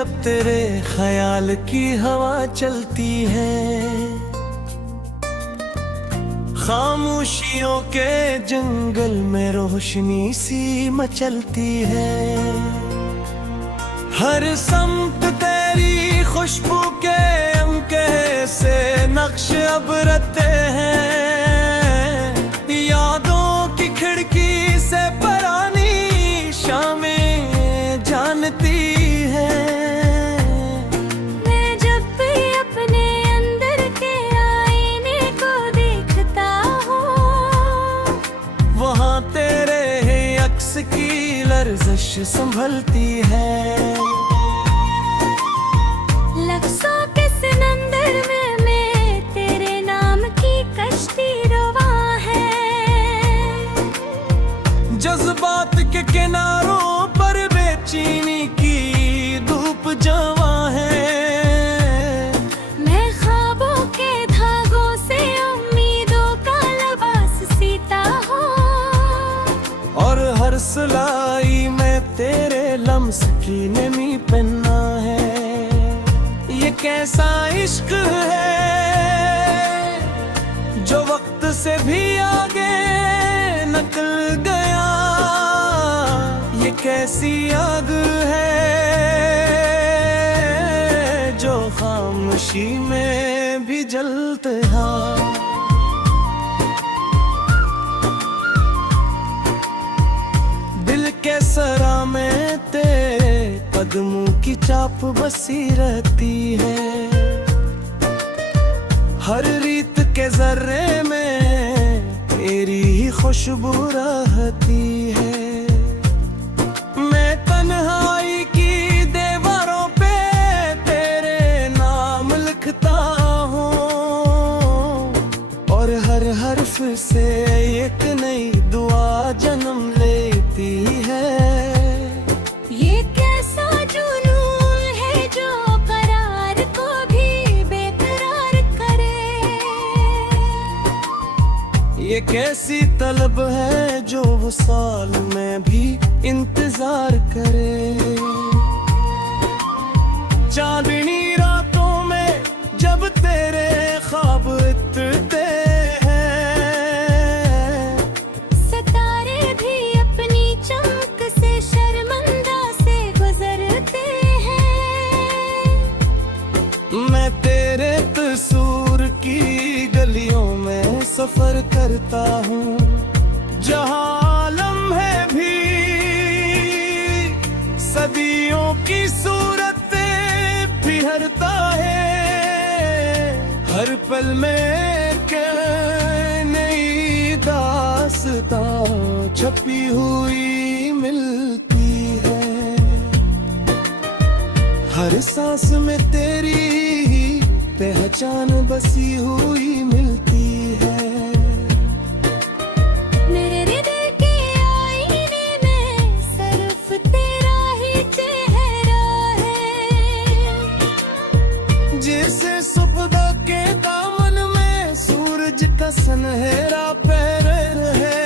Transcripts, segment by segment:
जब तेरे ख्याल की हवा चलती है, खामोशियों के जंगल में रोशनी सी मचलती है। हर समत तेरी खुशबू के अंके से नक्श अब रते हैं, यादों की खिड़की से पुरानी शामें जानती है। मैं जब भी अपने अंदर के आईने को देखता हूँ, वहाँ तेरे अक्स की लर्ज़श संभलती है। लफ्ज़ों के समंदर में मैं तेरे नाम की कश्ती रवा है। जज्बात के किनारों पर बेचैनी की धूप जवा है। मैं ख्वाबों के धागों से उम्मीदों का लिबास सीता हूँ, और हर सिलाई में तेरे लम्स की नमी पन्ना है। ये कैसा इश्क है जो वक्त से भी आगे निकल गया। ये कैसी आग है जो खामोशी में भी जलते हैं। दिल के सरा में तेरे कदमों की चाप बसी रहती है। हर रीत के जर्रे में तेरी ही खुशबू रहती है। मैं तन्हाई की दीवारों पे तेरे नाम लिखता हूँ, और हर हर्फ से एक नई दुआ जन्म लेती है। ये कैसा जुनून है जो करार को भी बेकरार करे। ये कैसी तलब है जो वसाल में भी इंतजार करे। चांदनी रातों में जब तेरे ख्वाब इतरते हैं, सितारे भी अपनी चमक से शर्मिंदा से गुजरते हैं। मैं तेरे तस्वीर की गलियों में सफर करता हूँ, जहाँ लम्हे भी सदियों की सूरत बिहरता है। हर पल में नई दास्तां छपी हुई मिलती है। हर सांस में तेरी पहचान बसी हुई मिलती है। मेरे हृदय के आईने में सिर्फ तेरा ही चेहरा है। जैसे सुबह के दामन में सूरज का सुनहरा पैर है।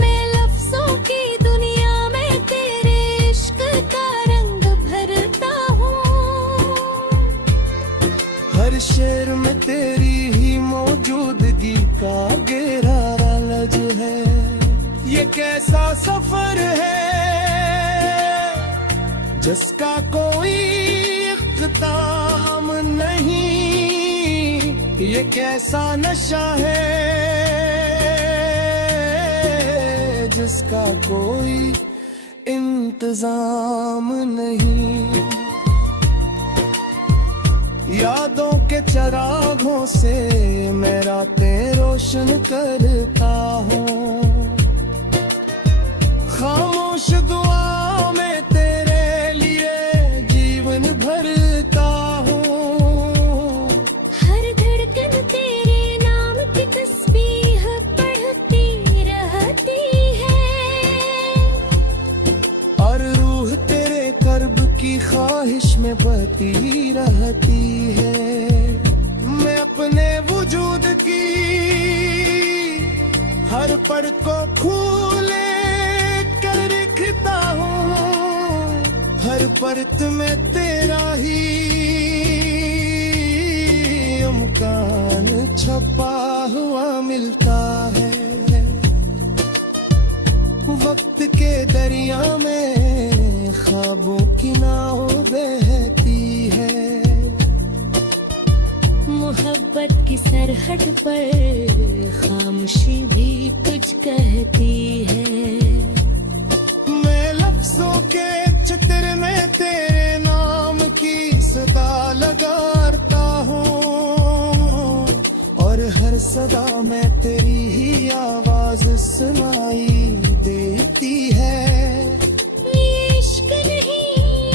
मैं लफ्ज़ों की दुनिया में तेरे इश्क का रंग भरता हूँ। हर शेर में तेरी ही मौजूदगी का गहरा राज है। ये कैसा सफर है जिसका कोई इख्तिताम नहीं। ये कैसा नशा है जिसका कोई इंतजाम नहीं। यादों के चरागों से मैं रातें रोशन करता हूँ। खामोश दुआ में तेरे लिए जीवन भरता हूँ। हर धड़कन तेरे नाम की तस्बीह पढ़ती रहती है, और रूह तेरे कर्ब की ख्वाहिश में बहती रहती है। मैं अपने वजूद की हर पड़ को खोले कर रखता हूँ। हर परत में तेरा ही इम्कान छपा हुआ मिलता है। वक्त के दरिया में ख्वाबों की नाव बहती है। मोहब्बत की सरहद पर खामोशी भी कुछ कहती है। मैं लफ्जों के चित्र में तेरे नाम की सदा लगाता हूँ और हर सदा में तेरी ही आवाज सुनाई देती है। ये इश्क नहीं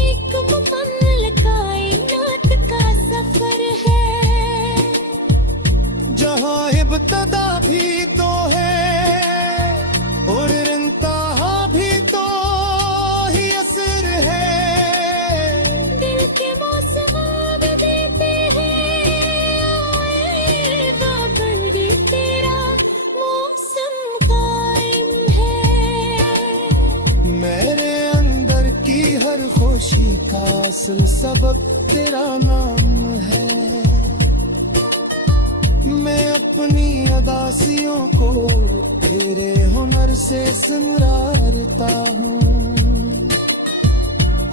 एक मुकम्मल कायनात का सफर है। जहाँ इब्तदा भी तो है और इंतहा भी तो ही असर है। दिल के मौसम भी देते हैं आएगा पर भी तेरा मौसम कायम है। मेरे अंदर की हर खुशी का असल सबब तेरा नाम है। मैं अपनी अदासियों को तेरे हुनर से संवारता हूँ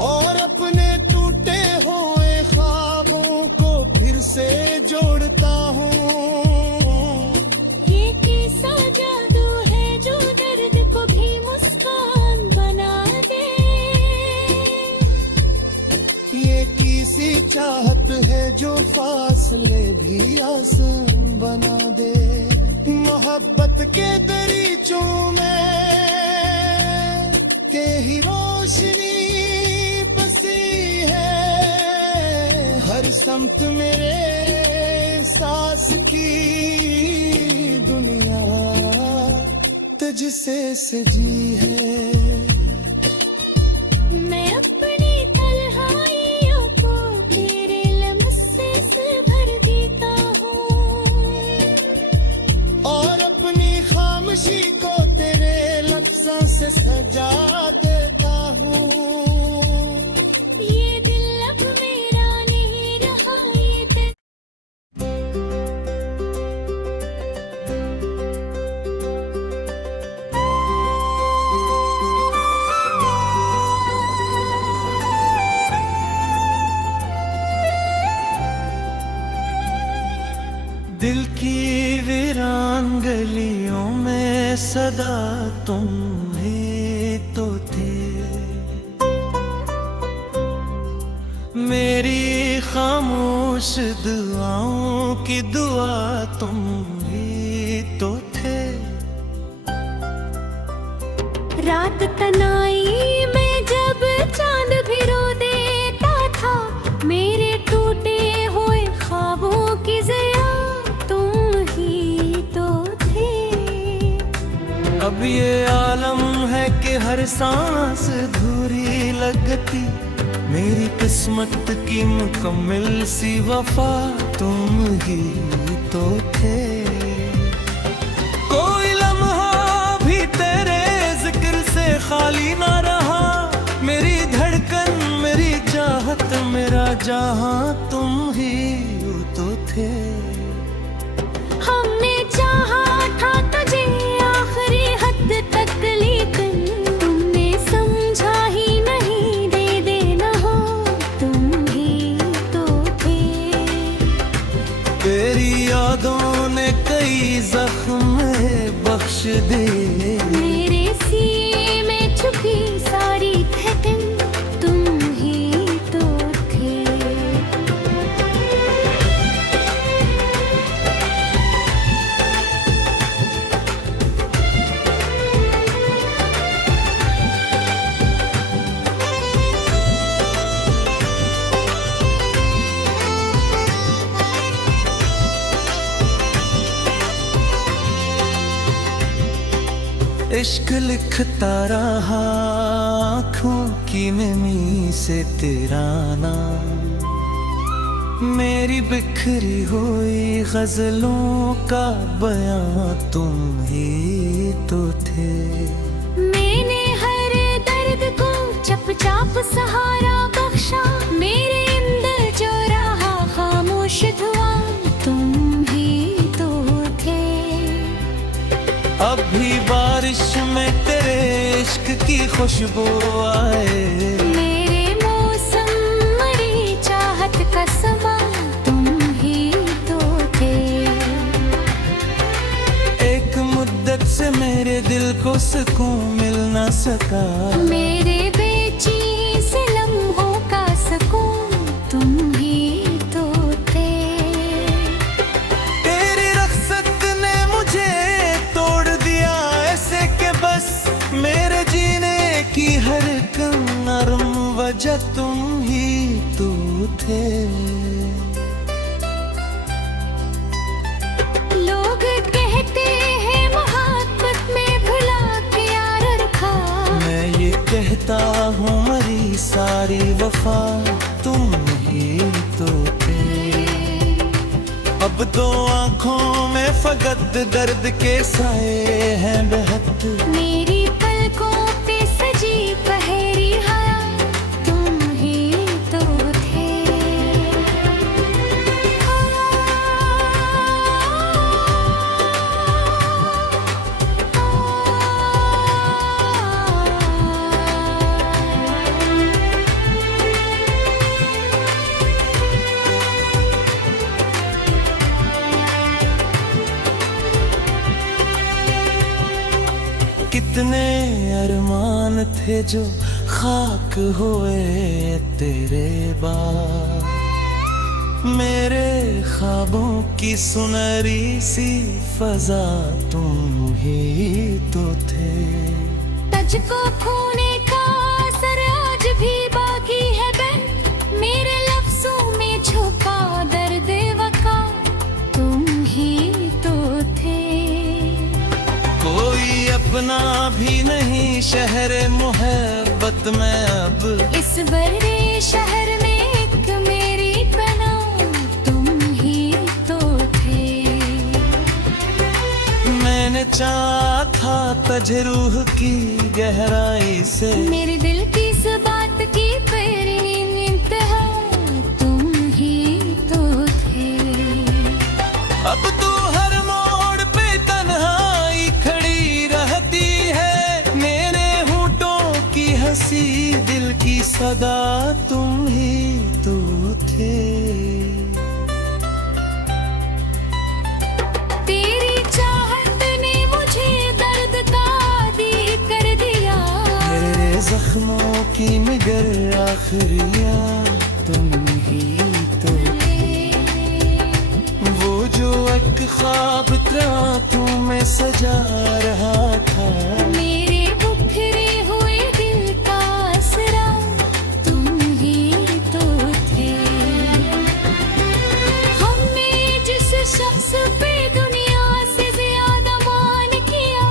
और अपने टूटे हुए ख्वाबों को फिर से जोड़ता हूँ। ये कैसा जादू है जो दर्द को भी मुस्कान बना दे। ये किसी चाहत है जो फासले भी आसान बना दे। मोहब्बत के दरीचों में के ही रोशनी बसी है। हर समत मेरे सांस की दुनिया तुझसे सजी है। मैं अपनी तन्हाइयों को तेरे लम्हे से भर देता हूँ और अपनी खामोशी को तेरे लफ्ज़ों से सजा देता हूँ। ये दिल अब मेरा नहीं रहा ये दिल। दिल की वीरान गलियों में सदा तुम ही तो थे। मेरी खामोश दुआओं की दुआ तुम ही तो थे। रात तनाई में जब चांद भी रो देता था मेरे टूटे हुए ख्वाबों की ज़िया तुम ही तो थे। अब ये आलम है कि हर सांस अधूरी लगती। मेरी किस्मत की मुकम्मल सी वफा तुम ही तो थे। कोई लम्हा भी तेरे जिक्र से खाली ना रहा। मेरी धड़कन मेरी चाहत मेरा जहां तुम ही तो थे। हमने चाहा था तुझे आखिरी हद तक लेकिन तुमने समझा ही नहीं। दे देना हो तुम ही तो थे। तेरी यादों ने कई जख्म बख्श दे। मेरे सीने में छुपी सारी धड़कन तुम ही तो थे। इश्क लिखता रहा आँखों की नमी से तेरा नाम। मेरी बिखरी हुई गजलों का बयां तुम ही तो थे। मैंने हर दर्द को चुपचाप सहारा मेरे अंदर जो रहा खामोश धुआं तुम ही तो थे। अब भी बारिश में तेरे इश्क की खुशबू आए। मेरे मौसम मरी चाहत का समा तुम ही तो थे। एक मुद्दत से मेरे दिल को सुकून मिल न सका। मेरे बेचैन से लम्हों का सुकून तुम ही तो थे। तेरी रख्सत ने मुझे तोड़ दिया ऐसे कि बस मेरे जीने की हर एक नरम वजह तुम ही तो थे। लोग कहते हैं मोहब्बत में भुला के यार रखा। मैं ये कहता हूँ मरी सारी वफा तुम ही तो थे। अब दो आंखों में फकत दर्द के साए हैं बेहद। मेरी पलकों पे सजी पहेरी हया तुम ही तो थे। कितने अरमान थे जो खाक हुए तेरे बाद। मेरे ख्वाबों की सुनहरी सी फजा तुम ही तो थे। तुझको खोने का असर आज भी बाकी है बहन। मेरे लफ्जों में छुपा दर्द वका तुम ही तो थे। कोई अपना भी नहीं शहर मोहब्बत में अब। इस बड़े शहर में एक मेरी बना तुम ही तो थे। मैंने चाहा था तुझे रूह की गहराई से। मेरे दिल की इस बात की पहली इंतहा तुम ही तो थे। अब तू हर मोड़ पे तन्हाई खड़ी रहती है। मेरे होठों की हंसी दिल की सदा तुम ही तो थे। तेरी चाहत ने मुझे दर्द का आदी कर दिया। मेरे जख्मों की मगर आखिरिया तुम ही तो थे। वो जो एक ख्वाब रातों में सजा रहा था। मेरे बिखरे हुए दिल का आसरा तुम ही तो थे। हमने जिस शख्स पे दुनिया से ज्यादा मान किया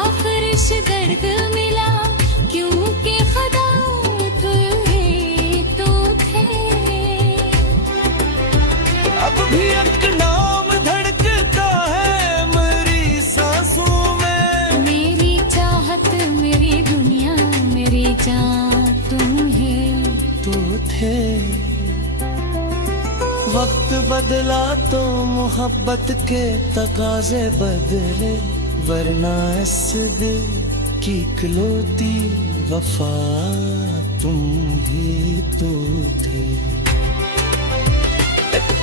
आखिर इस दर्द मिला क्योंकि खुदा तुम ही तो थे। अब भी एक नाम धड़कता है मेरी सांसों में। मेरी चाहत मेरी दुनिया मेरी जान तुम ही तो थे। वक्त बदला तो मोहब्बत के तकाजे बदले। वरना इस दिल की इकलौती वफा तुम ही तो थे।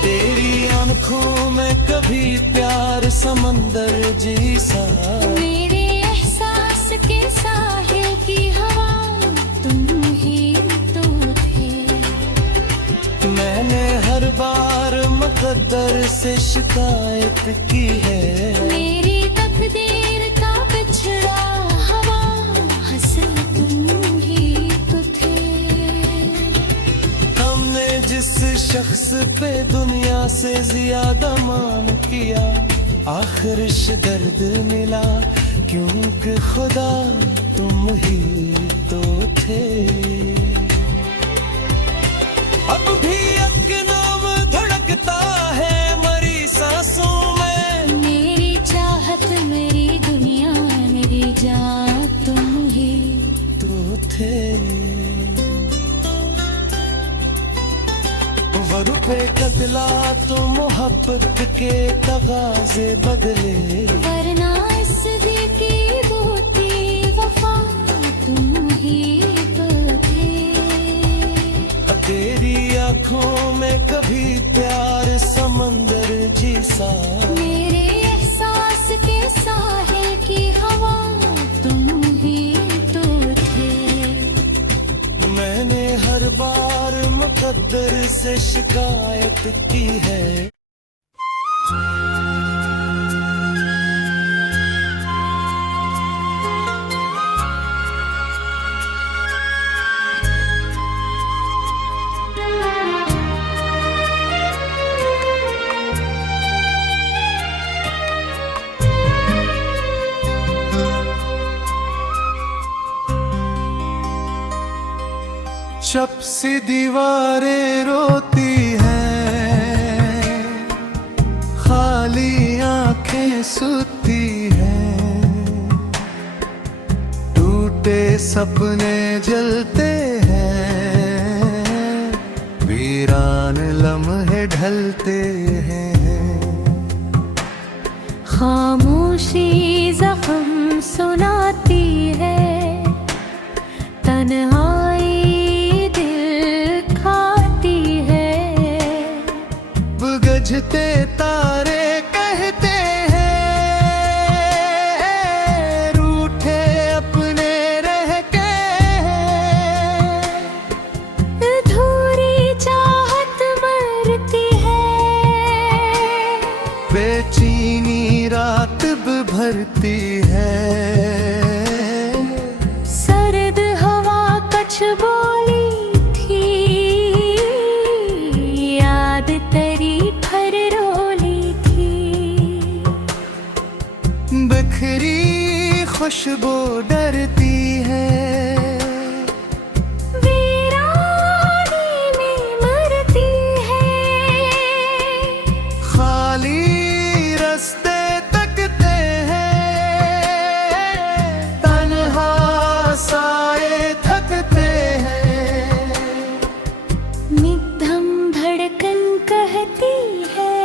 तेरी आंखों में कभी प्यार समंदर जैसा। मेरे एहसास के साहिल की हवा तुम ही तो थे। मैंने हर बार मुकद्दर से शिकायत की है। मेरी तकदीर का बिछड़ा हवा हंसल तुम ही तो थे। हमने जिस शख्स पे दुनिया से ज्यादा मान किया आखिर इस दर्द मिला क्योंकि खुदा तुम ही तो थे। अब भी एक नाम धड़कता है मरी सांसों में। मेरी चाहत मेरी दुनिया मेरी जान तुम ही तो थे। बदला तो मोहब्बत के तगाजे बदले, वरना इस दिल की बोती वफा तुम ही तो थे। तेरी आंखों में कभी प्यार समंदर जैसा, मेरे एहसास के साहिल की हवा तुम ही तो थे। मैंने हर बार मुकद्दर से शिकायत की है। चुप सी दीवारें रोती हैं, खाली आंखें सूती हैं, टूटे सपने जलते हैं, वीरान लम्हे ढलते हैं। खामोशी जख्म सुनाती है, तन्हाई बुझते तारे कहते हैं, रूठे अपने रह के। अधूरी चाहत मरती है, बेचैनी रात भरती है। सर्द हवा कछ बोली थी, याद तेरी बिखरी खुशबू डरती है, वीरानी में मरती है। खाली रास्ते तकते हैं, तन्हा साए थकते हैं। निधम धड़कन कहती है,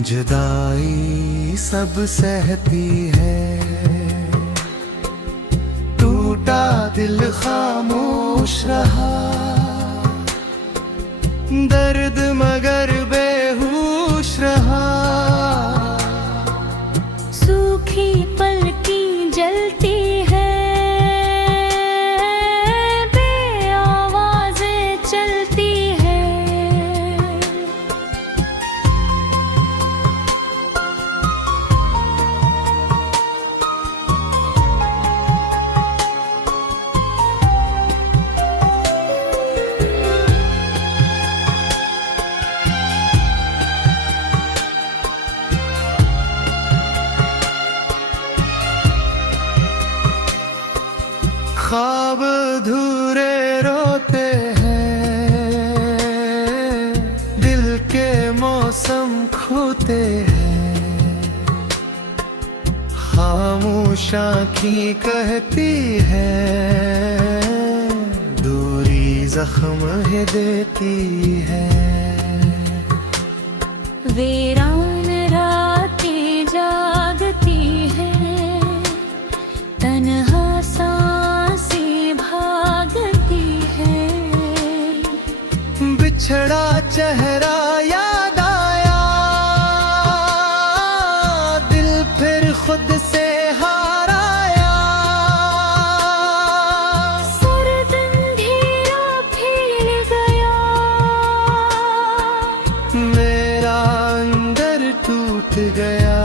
जुदाई सब सहती है। टूटा दिल खामोश रहा, दर्द मगर बेहोश रहा। सूखी पलकी जलती है, बेआवाज़ें चलती है। ख्वाब अधूरे रोते हैं, दिल के मौसम खोते हैं। खामोश आँखें कहती है, दूरी जख्म है देती है। वीरान रातें जागती हैं, तन्हा बिछड़ा चेहरा याद आया, दिल फिर खुद से हाराया। सर्द अंधेरा फैल गया, मेरा अंदर टूट गया।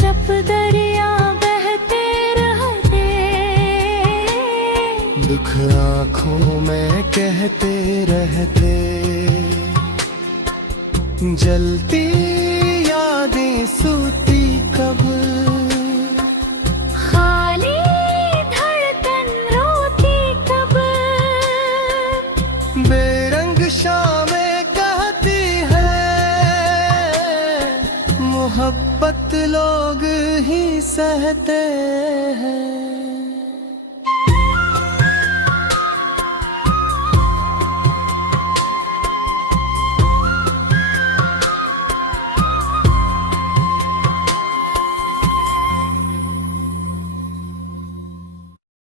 जब दरिया बहते रहते, दुख आँखों में कहते रहते। जलती यादें सूती कब, खाली धड़कन रोती कब। बेरंग शामें कहती है, मोहब्बत लोग ही सहते हैं।